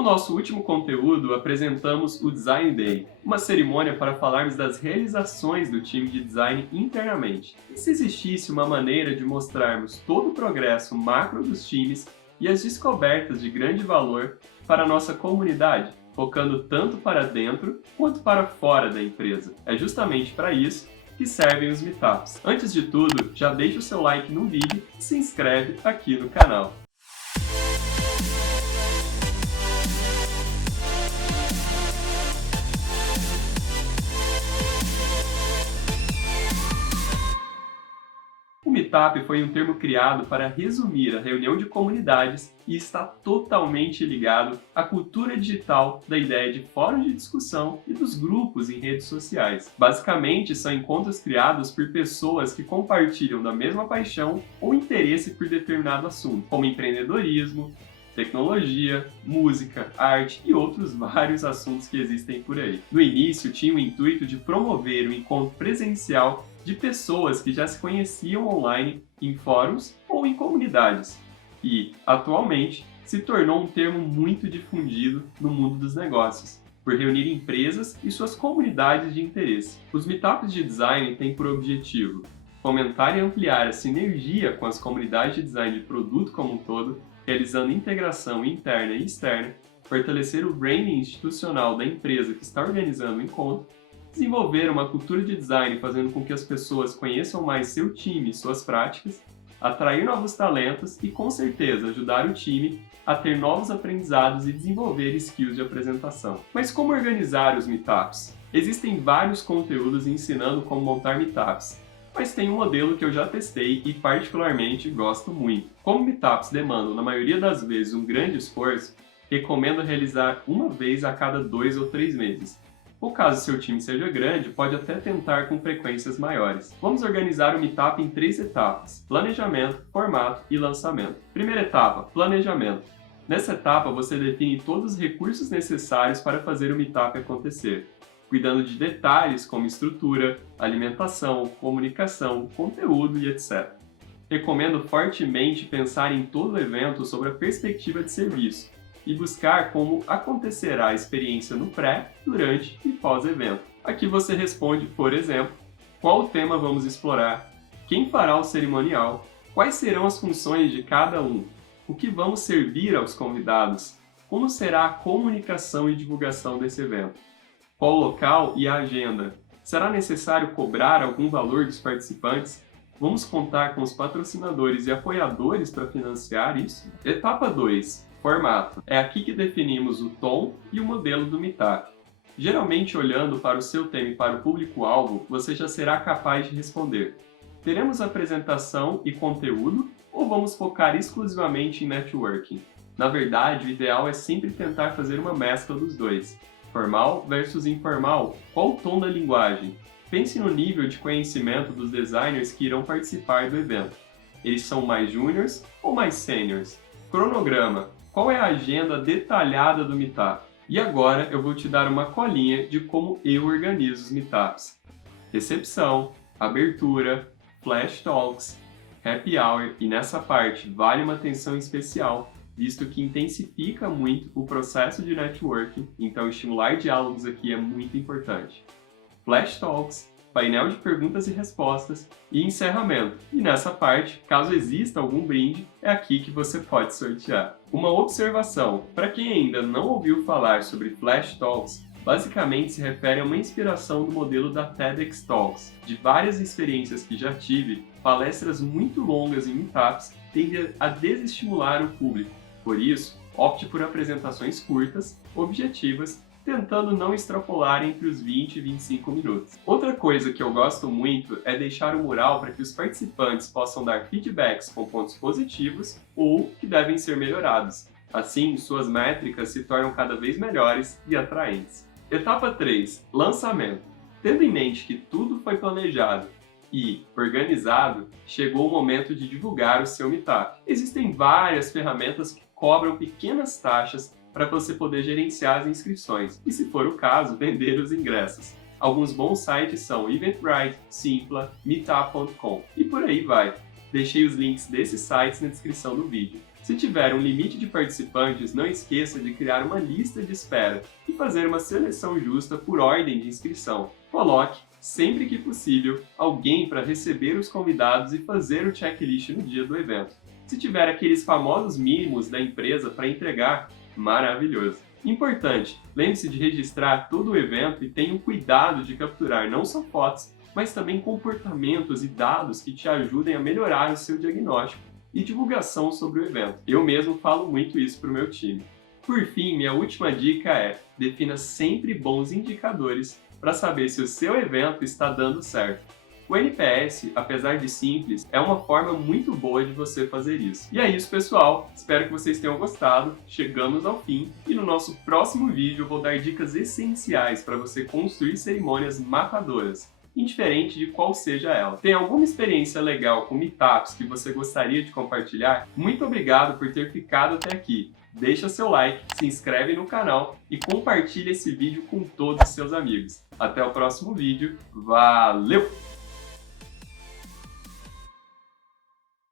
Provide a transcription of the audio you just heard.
No nosso último conteúdo, apresentamos o Design Day, uma cerimônia para falarmos das realizações do time de design internamente. E se existisse uma maneira de mostrarmos todo o progresso macro dos times e as descobertas de grande valor para a nossa comunidade, focando tanto para dentro quanto para fora da empresa. É justamente para isso que servem os Meetups. Antes de tudo, já deixa o seu like no vídeo e se inscreve aqui no canal. O Meetup foi um termo criado para resumir a reunião de comunidades e está totalmente ligado à cultura digital da ideia de fórum de discussão e dos grupos em redes sociais. Basicamente, são encontros criados por pessoas que compartilham da mesma paixão ou interesse por determinado assunto, como empreendedorismo, tecnologia, música, arte e outros vários assuntos que existem por aí. No início, tinha o intuito de promover o encontro presencial de pessoas que já se conheciam online em fóruns ou em comunidades e, atualmente, se tornou um termo muito difundido no mundo dos negócios, por reunir empresas e suas comunidades de interesse. Os Meetups de design têm por objetivo fomentar e ampliar a sinergia com as comunidades de design de produto como um todo, realizando integração interna e externa, fortalecer o branding institucional da empresa que está organizando o encontro, desenvolver uma cultura de design fazendo com que as pessoas conheçam mais seu time e suas práticas, atrair novos talentos e, com certeza, ajudar o time a ter novos aprendizados e desenvolver skills de apresentação. Mas como organizar os Meetups? Existem vários conteúdos ensinando como montar Meetups, mas tem um modelo que eu já testei e particularmente gosto muito. Como Meetups demandam, na maioria das vezes, um grande esforço, recomendo realizar uma vez a cada 2 ou 3 meses. Ou caso seu time seja grande, pode até tentar com frequências maiores. Vamos organizar o Meetup em 3 etapas: planejamento, formato e lançamento. Primeira etapa, planejamento. Nessa etapa, você define todos os recursos necessários para fazer o Meetup acontecer, cuidando de detalhes como estrutura, alimentação, comunicação, conteúdo e etc. Recomendo fortemente pensar em todo o evento sobre a perspectiva de serviço e buscar como acontecerá a experiência no pré, durante e pós-evento. Aqui você responde, por exemplo, qual tema vamos explorar, quem fará o cerimonial, quais serão as funções de cada um, o que vamos servir aos convidados, como será a comunicação e divulgação desse evento, qual o local e a agenda, será necessário cobrar algum valor dos participantes, vamos contar com os patrocinadores e apoiadores para financiar isso. Etapa 2. Formato. É aqui que definimos o tom e o modelo do Meetup. Geralmente, olhando para o seu tema e para o público-alvo, você já será capaz de responder: teremos apresentação e conteúdo ou vamos focar exclusivamente em networking? Na verdade, o ideal é sempre tentar fazer uma mescla dos dois. Formal versus informal. Qual o tom da linguagem? Pense no nível de conhecimento dos designers que irão participar do evento. Eles são mais júniors ou mais sêniors? Cronograma. Qual é a agenda detalhada do Meetup? E agora eu vou te dar uma colinha de como eu organizo os Meetups. Recepção, abertura, flash talks, happy hour e nessa parte vale uma atenção especial, visto que intensifica muito o processo de networking, então estimular diálogos aqui é muito importante. Flash talks, painel de perguntas e respostas e encerramento. E nessa parte, caso exista algum brinde, é aqui que você pode sortear. Uma observação: para quem ainda não ouviu falar sobre Flash Talks, basicamente se refere a uma inspiração do modelo da TEDx Talks. De várias experiências que já tive, palestras muito longas em Meetups tendem a desestimular o público. Por isso, opte por apresentações curtas, objetivas, tentando não extrapolar entre os 20 e 25 minutos. Outra coisa que eu gosto muito é deixar o mural para que os participantes possam dar feedbacks com pontos positivos ou que devem ser melhorados. Assim, suas métricas se tornam cada vez melhores e atraentes. Etapa 3. Lançamento. Tendo em mente que tudo foi planejado e organizado, chegou o momento de divulgar o seu Meetup. Existem várias ferramentas que cobram pequenas taxas para você poder gerenciar as inscrições e, se for o caso, vender os ingressos. Alguns bons sites são Eventbrite, Simpla, Meetup.com e por aí vai. Deixei os links desses sites na descrição do vídeo. Se tiver um limite de participantes, não esqueça de criar uma lista de espera e fazer uma seleção justa por ordem de inscrição. Coloque, sempre que possível, alguém para receber os convidados e fazer o checklist no dia do evento. Se tiver aqueles famosos mínimos da empresa para entregar, maravilhoso! Importante, lembre-se de registrar todo o evento e tenha o cuidado de capturar não só fotos, mas também comportamentos e dados que te ajudem a melhorar o seu diagnóstico e divulgação sobre o evento. Eu mesmo falo muito isso para o meu time. Por fim, minha última dica é: defina sempre bons indicadores para saber se o seu evento está dando certo. O NPS, apesar de simples, é uma forma muito boa de você fazer isso. E é isso, pessoal. Espero que vocês tenham gostado. Chegamos ao fim e no nosso próximo vídeo eu vou dar dicas essenciais para você construir cerimônias matadoras, indiferente de qual seja ela. Tem alguma experiência legal com meetups que você gostaria de compartilhar? Muito obrigado por ter ficado até aqui. Deixa seu like, se inscreve no canal e compartilha esse vídeo com todos os seus amigos. Até o próximo vídeo. Valeu!